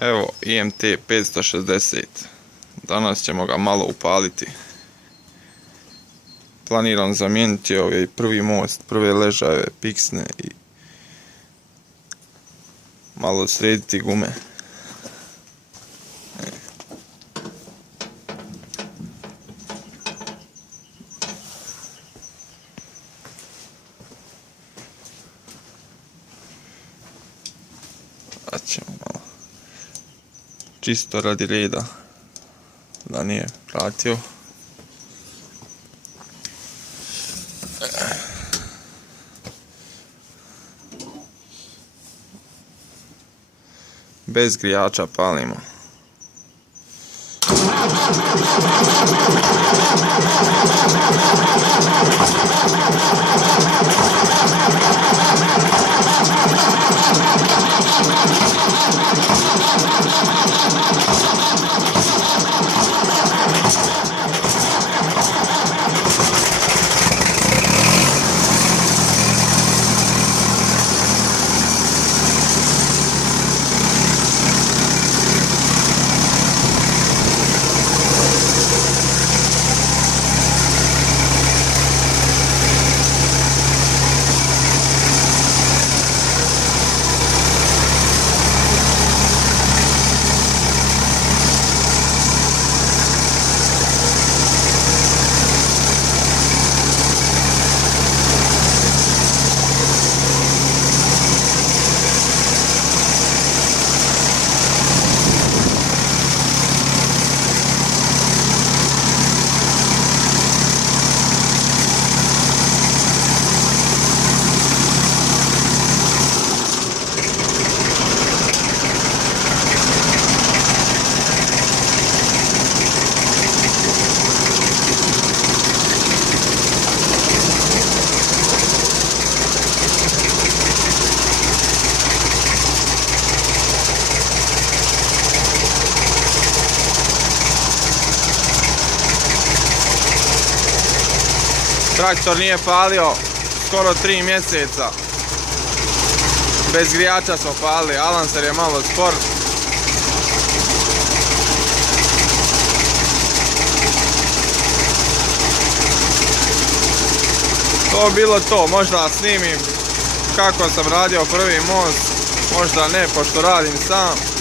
Evo IMT 560. Danas ćemo ga malo upaliti. Planiram zamijeniti ovaj prvi most, prve ležajeve, piksne i malo srediti gume. Sad ćemo malo čisto radi reda da nije pratio. Bez grijača palimo. Traktor nije palio skoro 3 mjeseca. Bez grijača smo palili, Alanser je malo spor. To bilo to, možda snimim kako sam radio prvi most, možda ne, pošto radim sam.